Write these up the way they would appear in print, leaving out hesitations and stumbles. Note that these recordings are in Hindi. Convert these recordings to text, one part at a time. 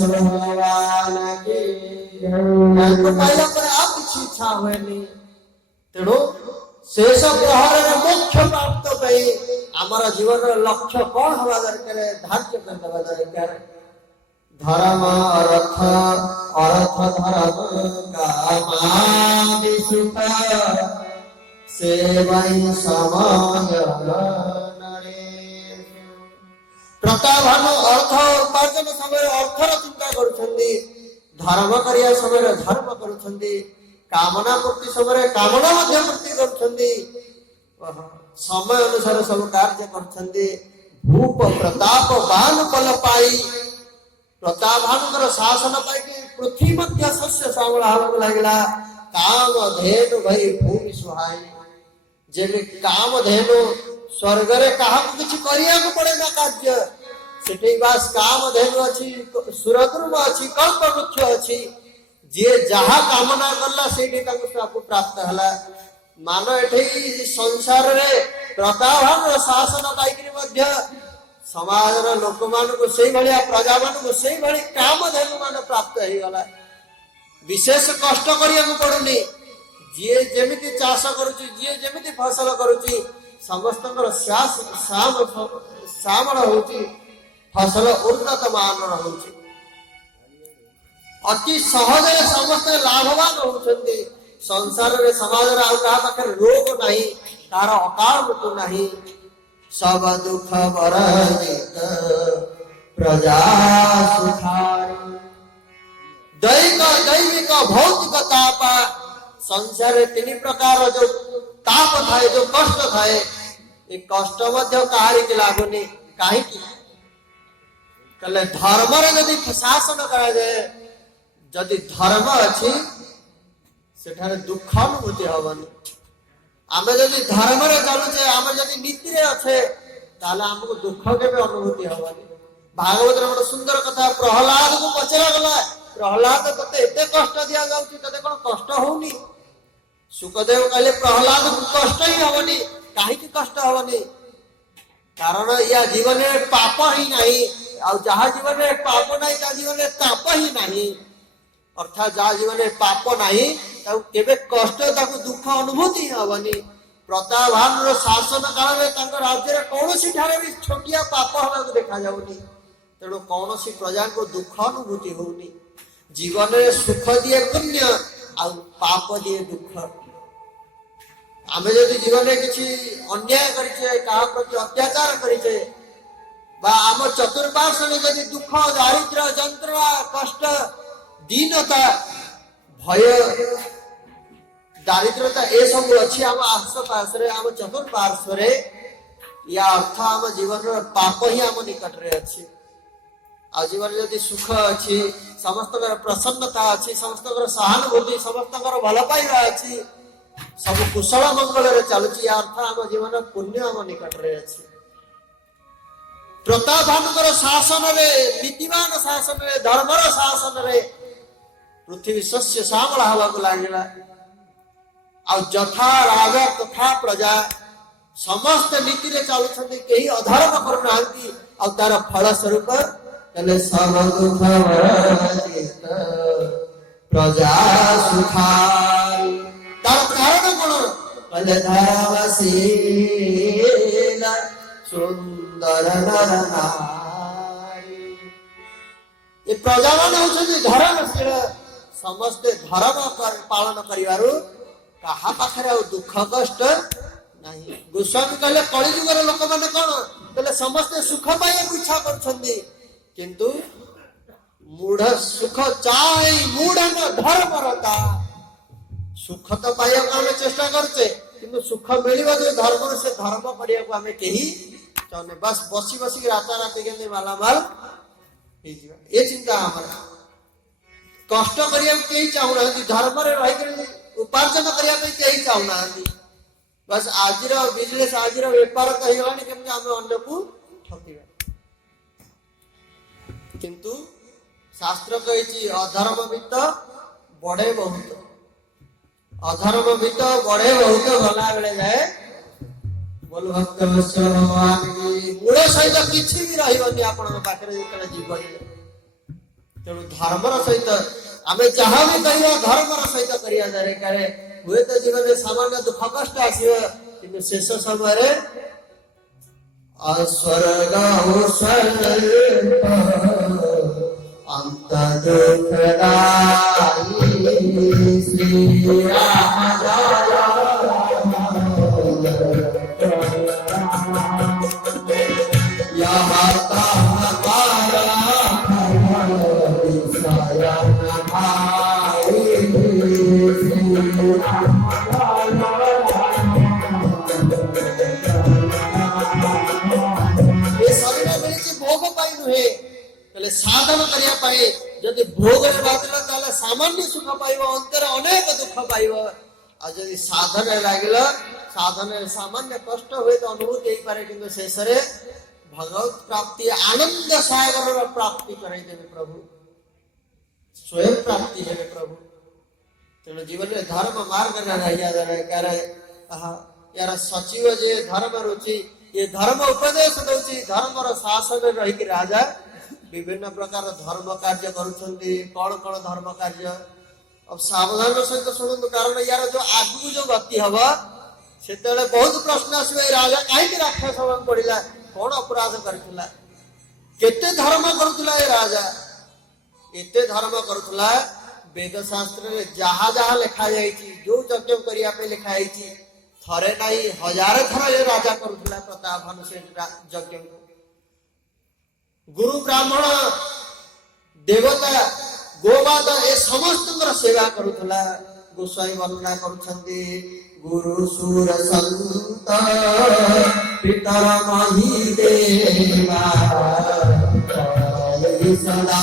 भगवान की पाइला पर आप किसी इच्छा हुएनी तेणु शेष प्रहर मोक्ष प्राप्त पे आमर जीवन लक्ष्य कौन हवा दरकार धार्य करवा दरकार धर्म अर्थ अर्थ धर्म कामादि सुख सेवई समाय प्रताभानु अर्थ उपार्जन समय अर्थर चिंता करुछंदी धर्म करिया समय धर्म करुछंदी कामना पूर्ति समय कामना मध्य पूर्ति करुछंदी समय अनुसार सब कार्य करुछंदी भूप प्रताप बान पल पाई प्रताभानुकर शासन पाई पृथ्वी मध्य शस्य श्यामल हावक लागला काम धेनु भई भूमि सुहाई जेमे काम धेनु स्वर्ग रे कहा किछि करिया को पड़े ना कार्य सेठे बास काम धेनु अछि सुरद्रुम अछि कल्प वृक्ष अछि जे जहा कामना करला सेठी ताको सब प्राप्त हला मान एठे संसार रे प्रताभान शासन पाइकरी मध्य समाज रो लोक मान को सेही भलिया प्रजा मान को सेही भली काम धेनु मान प्राप्त हे गला विशेष कष्ट करिया को पड़ुनी जे जेमिति चाष करूची जे जेमिति फसल करूची समस्त श्यामल होची फसल उन्नत मान होची अति सहज समस्त लाभवान होचंदी संसार रे समाज रे आ का पाखे रोग नहीं तार अकाल मृत्यु नहीं सब दुख बरजित प्रजा सुखारी दैविक भौतिक ताप संसार रे तीन प्रकार जो ताप थाए जो कष्ट थाए ये कष्ट मध्य कहारी के लागुनी काहे की कले धर्म रे यदि शासन करा जाए यदि धर्म अछि सेठारे दुख अनुभूति हबनी आमे यदि धर्म रे चलुचे आमे यदि नीति रे अच्छे ताले हमको दुख केबे अनुभूति हबनी भागवत रे बड़ सुंदर कथा प्रहलाद को पचरा गला प्रहलाद तते एते कष्ट दिया जाउची तते कोन कष्ट होउनी सुखदेव कहले प्रहलाद को कष्ट ही हबनी काहे की कष्ट हबनी कारण या जीवन में पाप ही नहीं आ जहा जीवन में पाप नहीं ता जीवन में ताप ही नहीं अर्थात जहा जीवन में पाप नहीं ता केबे कष्ट ताको दुख अनुभूति हबनी प्रताभान रो शासन काल में तांको राज्य रे कोनोसी ठारे भी छोटिया पाप हवा को देखा जाउनी तेणु कोनोसी प्रजा को दुख अनुभूति होउनी जीवन में सुख दिए पुण्य आ पाप दिए दुख आमे यदि जीवन में किसी अन्याय करिछे कहा प्रति अत्याचार करिछे बा आम चतुर्पार्श्व में यदि दुख दारिद्र्य यंत्रणा कष्ट दीनता भय दारिद्रता ए सब अच्छी आम आसपास रे आम चतुर्पार्श्व रे या अर्थ आम जीवन पाप ही आम निकट रे अच्छी आ जीवन यदि सुख अच्छी समस्त प्रसन्नता अच्छी समस्त सहानुभूति समस्त भल पाइबा अच्छी सब कुशल मंगल रे चलुची अर्थ आम जीवन पुण्य आम निकट रे अच्छी प्रताभानुकर शासन रे नीतिवान शासन रे धर्मर शासन रे पृथ्वी शस्य श्यामल हवा को लागला आ जथा राजा तथा प्रजा समस्त नीति रे चलुछथि केही अधर्म करूनांती आ तार फल स्वरूप कले सब दुख वर्जित प्रजा सुखाई तार कारण कोन कले धर्मशील सुंदर नर नारी ये प्रजा मान होछथि धर्मशील समस्त धर्म पालन करिवारु कहा पाखरे दुख कष्ट नहीं गोस्वामी कहले कली जुगर लोक माने कोन कहले समस्त सुख पाए इच्छा करछन्दी किंतु मूढ़ सुख चाहे मूढ़ न धर्मरता सुख तो पाइया को हमें चेष्टा करछे किंतु सुख मिलिबा जो धर्म से धर्म करिया को हमें केही चाहने बस बसी बसी राता रात गेंदे माला माल ये चिंता हमारा कष्ट करिया केही चाहुना धर्म रे रहि के उपार्जन करिया केही चाहुना बस आज बिजनेस आज व्यापार कही गलानी केमि आमे अन्य को ठकिबा किंतु शास्त्र कहिछि अधर्म वित्त बढ़े बहुत अधर्म वित्त बढ़े बहुत भला बेले जाए बोल भक्त भगवान की मूल सहित किछि भी रहिबनी आपन पाखरे जेतले जीवन तेणु धर्मर सहित आम जहाँ भी करिया धर्मर सहित करिया जाए कार हुए तो जीवन में सामान्य दुख कष्ट आसो कि शेष समय स्वर्ग अंत श्री राम साधन करने जदि भोग बाधिल सामान्य सुख पाइब अंतर अनेक दुख पाइब आदि साधन लगे साधन सामान्य कष्ट हुए तो अनुभूति हो पारे कि शेष भगवत प्राप्ति आनंद सागर प्राप्ति करदेवे प्रभु स्वयं प्राप्ति हे प्रभु तेणु जीवन में धर्म मार्ग यार सचिव जे धर्म रुचि ये धर्म उपदेश दौची धर्म शासन रही राजा विभिन्न प्रकार धर्म कार्य करुछंती कौन कौन धर्म कार्य अब सावधान सहित शुणु कारण यार जो आगु जो गति हम से बहुत प्रश्न आस राजा कहीं राक्षस पड़ा कौन अपराध करथिला केते धर्म करुला राजा एते धर्म करुला वेद शास्त्र जहा जहा लिखा जाइए जो यज्ञ करने लिखाई थरे नहीं हजार थर ये राजा करुला प्रताप भानु से यज्ञ को गुरु ब्राह्मण देवता गोवाद ए समस्त सेवा करुला गोसाई वर्णना करुछंती गुरु सुर संत पितर मही देवा सदा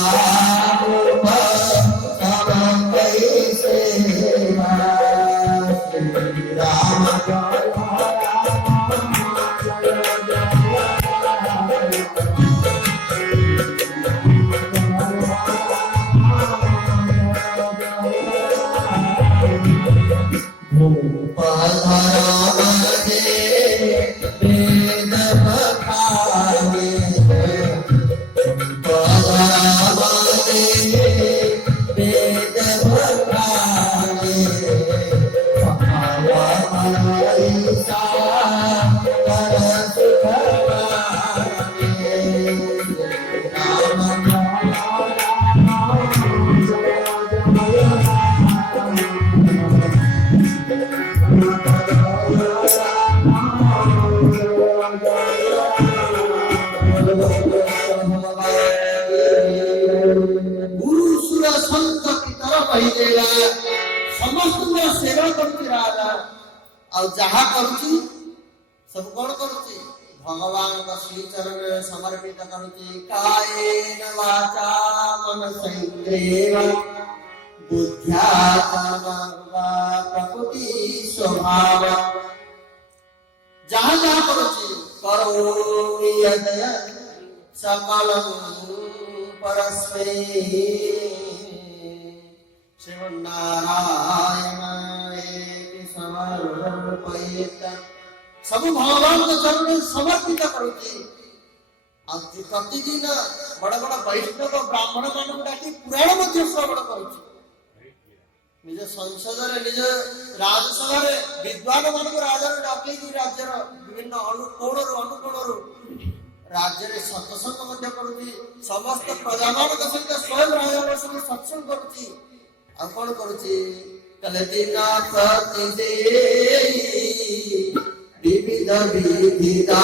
समस्त सेवा करती राजा और जहा करुची सब कौन करुची भगवान का श्री चरण समर्पित करुची कायेन वाचा मनसेन्द्रियेण बुद्ध्यात्मना प्रकृति स्वभाव जहा जहा करुची करोमि यद् सकलं परस्मै सब भगवान के चरण समर्पित करुची प्रतिदिन बड़ बड़ वैष्णव ब्राह्मण मान डाकी पुराण श्रवण करुची निज संसद निज राजसभा विद्वान मान राजा डाक राज्य विभिन्न अनुकोण अनुकोण राज्य सत्संग करुची समस्त प्रजा मान सहित स्वयं राजा सत्संग करुची आ कौन करुची कले दिन प्रति विविध विधिदा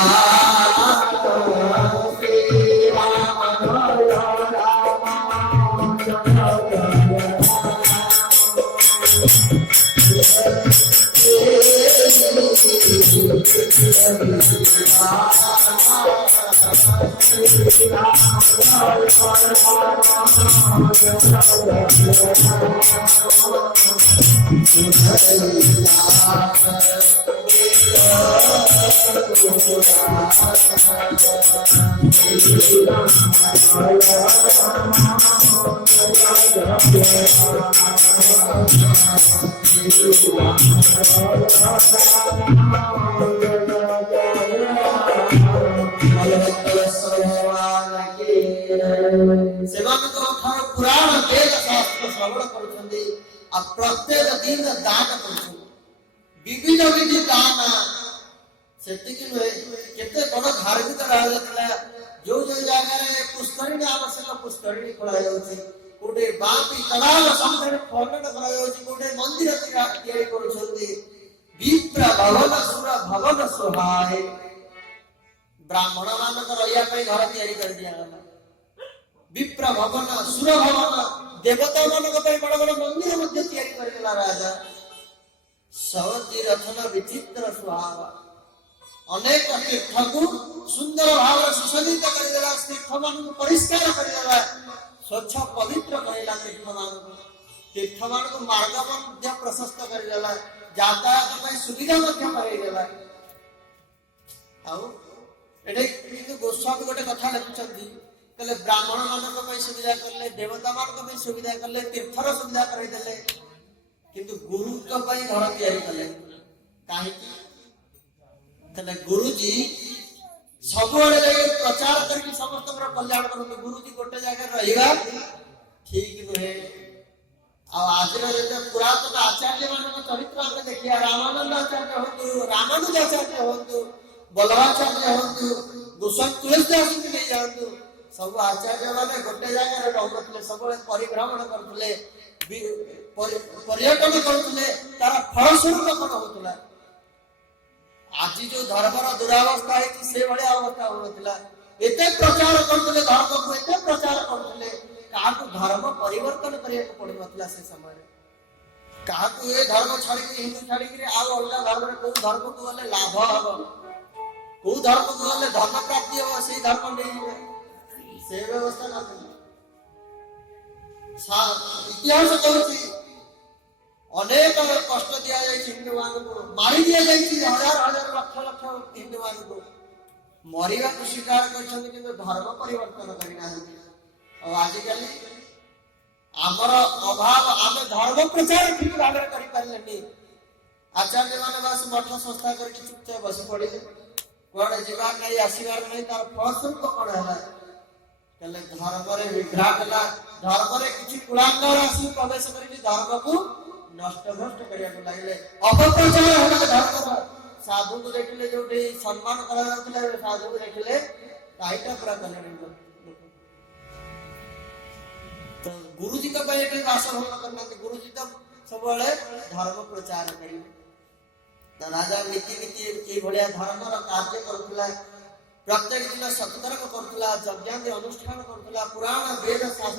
Hallelujah. ସେମାନଙ୍କ ଠାରୁ ପୁରାଣ ବେଦ ଶାସ୍ତ୍ର ଶ୍ରବଣ କରୁଛନ୍ତି ଆଉ ପ୍ରତ୍ୟେକ ଦିନ ଦାନ କରୁଛନ୍ତି। ବିବିଧ ବିଧି ଦାନ ସେତିକି ନୁହେଁ, କେତେ ବଡ ଧାର୍ମିକ ରାଜ ଥିଲା। ଯୋଉ ଯୋଉ ଜାଗାରେ ପୁଷ୍କରିଣୀ ଆବଶ୍ୟକ ପୁଷ୍କରିଣୀ ଖୋଳାଯାଉଛି, କୋଉଠି ବାପି ତଳାବ ସମୁଦ୍ରରେ ଖନନ କରାଯାଉଛି, କୋଉଠି ମନ୍ଦିର ତିଆରି କରୁଛନ୍ତି। ବିପ୍ର ଭବନ ସୁର ଭବନ ସହାୟ, ବ୍ରାହ୍ମଣ ମାନଙ୍କ ରହିବା ପାଇଁ ଘର ତିଆରି କରି ଦିଆଗଲା। ବିପ୍ର ଭବନ ସୁର ଭବନ, ଦେବତା ମାନଙ୍କ ପାଇଁ ବଡ ବଡ ମନ୍ଦିର ମଧ୍ୟ ତିଆରି କରିଦେଲା ରାଜା। ସବତି ରଥନ ବିଚିତ୍ର ସ୍ୱଭାବ, ଅନେକ ତୀର୍ଥକୁ ସୁନ୍ଦର ଭାବରେ ସୁସଜ୍ଜିତ କରିଦେଲା, ତୀର୍ଥ ମାନଙ୍କୁ ପରିଷ୍କାର କରିଦେଲା, ସ୍ୱଚ୍ଛ ପବିତ୍ର କରିଲା ତୀର୍ଥ ମାନଙ୍କୁ ମାର୍ଗ ମଧ୍ୟ ପ୍ରଶସ୍ତ କରିଦେଲା, ଯାତାୟାତ ପାଇଁ ସୁବିଧା ମଧ୍ୟ କରାଇଦେଲା। ଆଉ ଏଠି କିନ୍ତୁ ଗୋସ୍ୱାମୀ ଗୋଟେ କଥା ଲେଖୁଛନ୍ତି, କହିଲେ ବ୍ରାହ୍ମଣ ମାନଙ୍କ ପାଇଁ ସୁବିଧା କଲେ, ଦେବତା ମାନଙ୍କ ପାଇଁ ସୁବିଧା କଲେ, ତୀର୍ଥର ସୁବିଧା କରାଇଦେଲେ, କିନ୍ତୁ ଗୁରୁଙ୍କ ପାଇଁ ଘର ତିଆରି କଲେ। କାହିଁକି? ତାହେଲେ ଗୁରୁଜୀ ସବୁଆଡେ ଯାଇ ପ୍ରଚାର କରିକି ସମସ୍ତଙ୍କର କଲ୍ୟାଣ କରନ୍ତି। ଗୁରୁଜୀ ଗୋଟେ ଜାଗାରେ ରହିବା ଠିକ ନୁହେଁ। ଆଉ ଆଜିର ଯେତେ ପୁରାତନ ଆଚାର୍ଯ୍ୟ ମାନଙ୍କ ଚରିତ୍ର ଆମେ ଦେଖିବା, ରାମାନନ୍ଦ ଆଚାର୍ଯ୍ୟ ହୁଅନ୍ତୁ, ରାମାନୁଜ ଆଚାର୍ଯ୍ୟ ହୁଅନ୍ତୁ, ବଲ୍ଲଭାଚାର୍ଯ୍ୟ ହୁଅନ୍ତୁ, ଗୋସ୍ୱାମୀ ତୁଳସୀଦାସଙ୍କୁ ନେଇଯାଆନ୍ତୁ, ସବୁ ଆଚାର୍ଯ୍ୟ ମାନେ ଗୋଟେ ଜାଗାରେ ରହୁନଥିଲେ, ସବୁବେଳେ ପରିଭ୍ରମଣ କରୁଥିଲେ, ପର୍ଯ୍ୟଟନ କରୁଥିଲେ। ତାର ଫଳସ୍ୱରୂପ କଣ ହଉଥିଲା? ଆଜି ଯୋଉ ଧର୍ମର ଦୁରାବସ୍ଥା ହେଇଛି ସେଇଭଳିଆ ଅବସ୍ଥା ହଉନଥିଲା। ଏତେ ପ୍ରଚାର କରୁଥିଲେ, ଧର୍ମକୁ ଏତେ ପ୍ରଚାର କରୁଥିଲେ, କାହାକୁ ଧର୍ମ ପରିବର୍ତ୍ତନ କରିବାକୁ ପଡୁନଥିଲା ସେ ସମୟରେ। କାହାକୁ ଏ ଧର୍ମ ଛାଡିକି ହିନ୍ଦୁ ଛାଡିକିରି ଆଉ ଅଲଗା ଧର୍ମରେ କୋଉ ଧର୍ମକୁ ଗଲେ ଲାଭ ହବ, କୋଉ ଧର୍ମକୁ ଗଲେ ଧର୍ମ ପ୍ରାପ୍ତି ହବ, ସେଇ ଧର୍ମ ନେଇଯିବେ, ସେ ବ୍ୟବସ୍ଥା ନଥିଲା। ଇତିହାସ କହୁଛି ଅନେକ କଷ୍ଟ ଦିଆଯାଇଛି ହିନ୍ଦୁ ମାନଙ୍କୁ, ମାରି ଦିଆଯାଇଛି ହଜାର ହଜାର ଲକ୍ଷ ଲକ୍ଷ ହିନ୍ଦୁ ମାନଙ୍କୁ। ମରିବାକୁ ସ୍ୱୀକାର କରିଛନ୍ତି କିନ୍ତୁ ଧର୍ମ ପରିବର୍ତ୍ତନ କରିନାହାନ୍ତି। ଆଉ ଆଜିକାଲି ଆମର ଅଭାବ, ଆମେ ଧର୍ମ ପ୍ରଚାର ଠିକ ଭାବରେ କରିପାରିଲେନି। ଆଚାର୍ଯ୍ୟ ମାନେ ବାସ ମଠ ସଂସ୍ଥା କରିକି ଚୁପଚାପ ବସି ପଡିଲେ, କୁଆଡେ ଯିବାର ନାହିଁ, ଆସିବାର ନାହିଁ। ତାର ଫଳସ୍ୱରୂପ କଣ ହେଲା? ହେଲେ ଧର୍ମରେ ବିଭ୍ରାଟ ହେଲା, ଧର୍ମରେ କିଛି କୁଳାଙ୍ଗର ଆସି ପ୍ରବେଶ କରିକି ଧର୍ମକୁ ନଷ୍ଟ ଭ୍ରଷ୍ଟ କରିବାକୁ ଲାଗିଲେ, ଅପପ୍ରଚାର ହେଲା ଧର୍ମର। ସାଧୁକୁ ଦେଖିଲେ ଯୋଉଠି ସମ୍ମାନ କରାଯାଉଥିଲା, ସାଧୁକୁ ଦେଖିଲେ ତାଇଟା ପୁରା କଲେଣି। ତ ଗୁରୁଜୀଙ୍କ ପାଇଁ ଏଠି ବାସଭବନ କରିନାହାନ୍ତି, ଗୁରୁଜୀ ତ ସବୁବେଳେ ଧର୍ମ ପ୍ରଚାର କରିବେ। ରାଜା ନୀତି ନୀତି ଏଇଭଳିଆ ଧର୍ମର କାର୍ଯ୍ୟ କରୁଥିଲା, ପ୍ରତ୍ୟେକ ଦିନ ସତ୍କର୍ମ କରୁଥିଲା, ଯଜ୍ଞାଦି ଅନୁଷ୍ଠାନ କରୁଥିଲା, ପୁରାଣ ବେଦ ଶାସ୍ତ୍ର